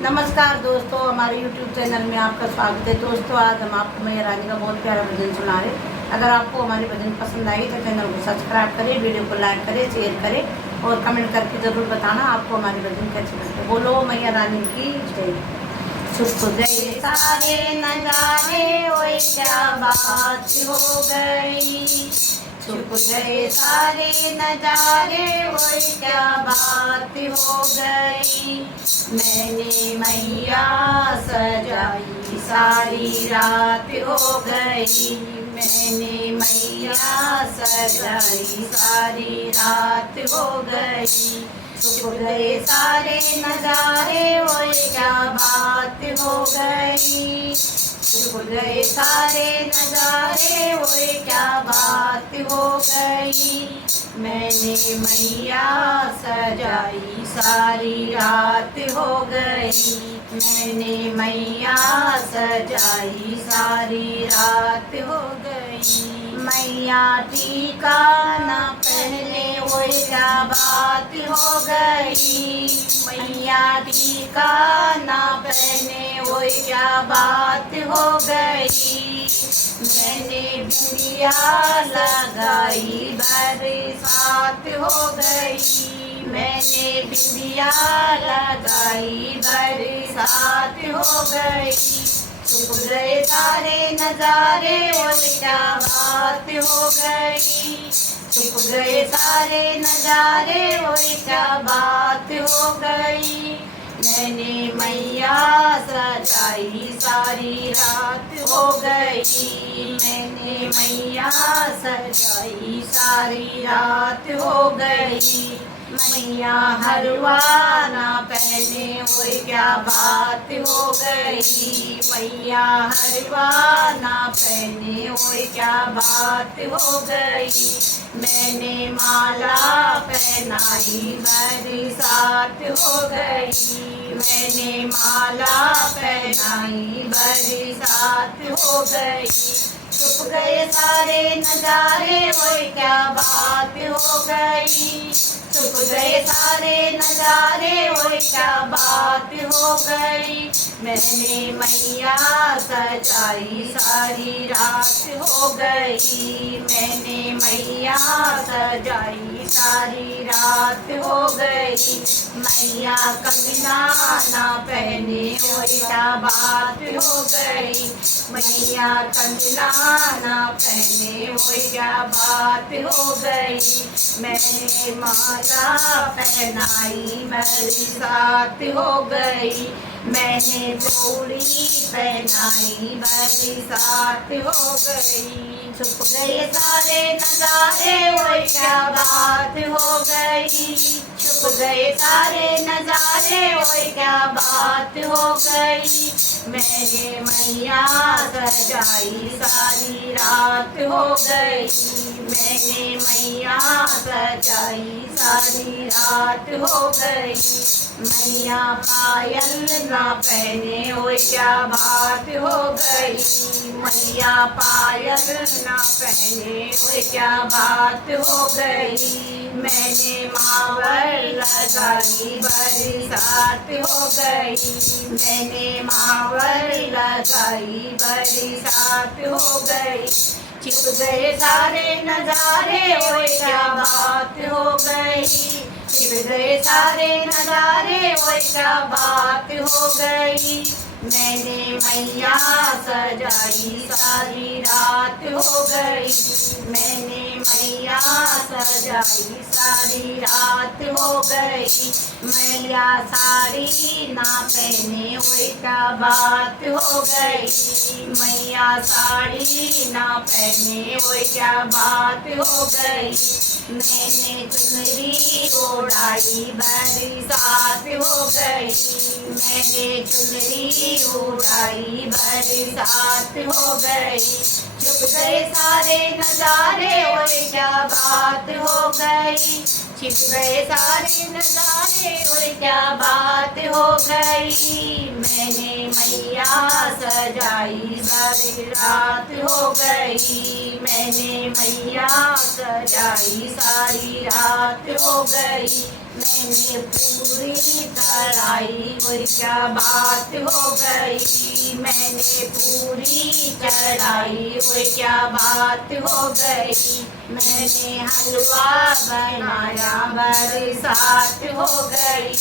नमस्कार दोस्तों, हमारे YouTube चैनल में आपका स्वागत है। दोस्तों, आज हम आपको मैया रानी का बहुत प्यारा भजन सुना रहे। अगर आपको हमारे भजन पसंद आई तो चैनल को सब्सक्राइब करें, वीडियो को लाइक करें, शेयर करें और कमेंट करके ज़रूर बताना आपको हमारे भजन कैसे लगते। बोलो मैया रानी की जय। छुप गए सारे नजारे, ओए क्या बात हो गई। छुप गए सारे नजारे, ओए क्या बात हो गई। मैंने मैया सजाई, सारी रात हो गई। मैंने मैया सजाई, सारी रात हो गई। छुप गए सारे नजारे, ओए क्या बात हो गई। छुप गए सारे नजारे, ओए क्या बात हो गई। मैंने मैया सजाई, सारी रात हो गई। मैंने मैया सजाई, सारी रात हो गई। मैया टीका ना पहने, ओए क्या बात हो गई। मैया टीका ना पहने, ओए क्या बात हो गई। मैंने बिंदिया लगाई, बरसात हो गई। मैंने बिंदिया लगाई, बरसात हो गई। छुप गए सारे नजारे, और क्या बात हो गई। छुप गए सारे नजारे, और क्या बात हो गई। मैंने मैया सजाई, सारी रात हो गई। मैंने मैया सजाई, सारी रात हो गई। मैया हलवा ना पहने, ओए क्या बात हो गई। मैया हलवा ना पहने, ओए क्या बात हो गई। मैंने माला पहनाई, बरसात हो गई। मैंने माला पहनाई, बरसात हो गई। छुप गए सारे नजारे, ओए क्या बात हो गई। छुप गए सारे नजारे, ओए क्या बात हो गई। मैंने मैया सजाई, सारी रात हो गई। मैंने मैया सजाई, सारी रात हो गई। मैया कंगना ना पहने, ओए क्या बात हो गई। मैया कंगना ना पहने, ओए क्या बात हो गई। मैंने माला पहनाई, बरसात हो गई। मैंने चूड़ी पहनाई, बरसात हो गई। छुप गए सारे नजारे, ओए क्या बात हो गई। छुप गए सारे नजारे, ओए क्या बात हो गई। मैंने मैया सजाई, सारी रात हो गई। मैंने मैया सजाई, सारी रात हो गई। मैया पायल ना पहने, ओए क्या बात हो गई। मैया पायल ना पहने, ओए क्या बात हो गई। मैंने मावर लगाई, बरसात हो गई। मैंने मावर लगाई, बरसात हो गई। छिप गए सारे नजारे, ओए क्या बात हो गई। छिप गए सारे नजारे, ओए क्या बात हो गई। मैंने मैया सजाई, सारी रात हो गई। मैंने मैया सजाई, सारी रात हो गई। मैया साड़ी ना पहने, ओए क्या बात हो गई। मैया साड़ी ना पहने, ओए क्या बात हो गई। मैंने चुनरी ओढ़ाई, बरसात हो गई। मैंने चुनरी उड़ाई, बरसात हो गई। छुप गए सारे नजारे, ओए क्या बात हो गई। छिप गए सारे नजारे, ओए क्या बात हो गई। मैंने मैया सजाई, सारी रात हो गई। मैंने मैया सजाई, सारी रात हो गई। मैंने पूरी तराई, वो क्या बात हो गई, मैंने पूरी चढ़ाई वो क्या बात हो गई, मैंने हलवा बनाया बरसात हो गई,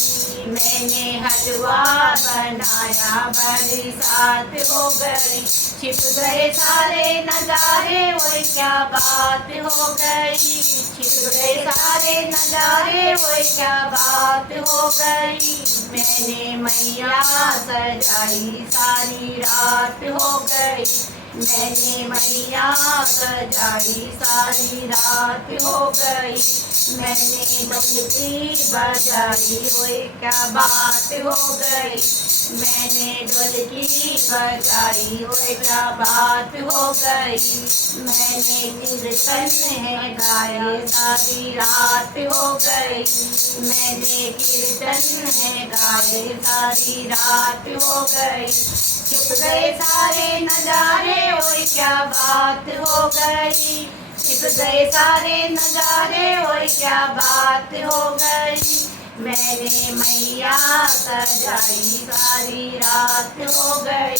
मैंने हलवा बनाया बरसात हो गई, छिप गए सारे नजारे वो क्या बात हो गई, छिप गए सारे नजारे वो क्या बात हो गई, मैंने मैया सजाई सारी रात हो गई, मैंने मैया सजाई सारी रात हो गई, मैंने डुलकी बजाई वो क्या बात हो गई, मैंने डुलकी बजाई वो क्या बात हो गई, मैंने कीर्तन है गाए सारी रात हो गई, मैंने कीर्तन है गाए सारी रात हो गई, छिप गए सारे नजारे वो क्या बात हो गई, छिप गए सारे नजारे वो क्या बात हो गई, मैंने मैया सजाई सारी रात हो गई,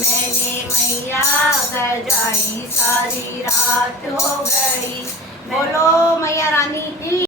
मैंने मैया सजाई सारी रात हो गई। बोलो मैया रानी की।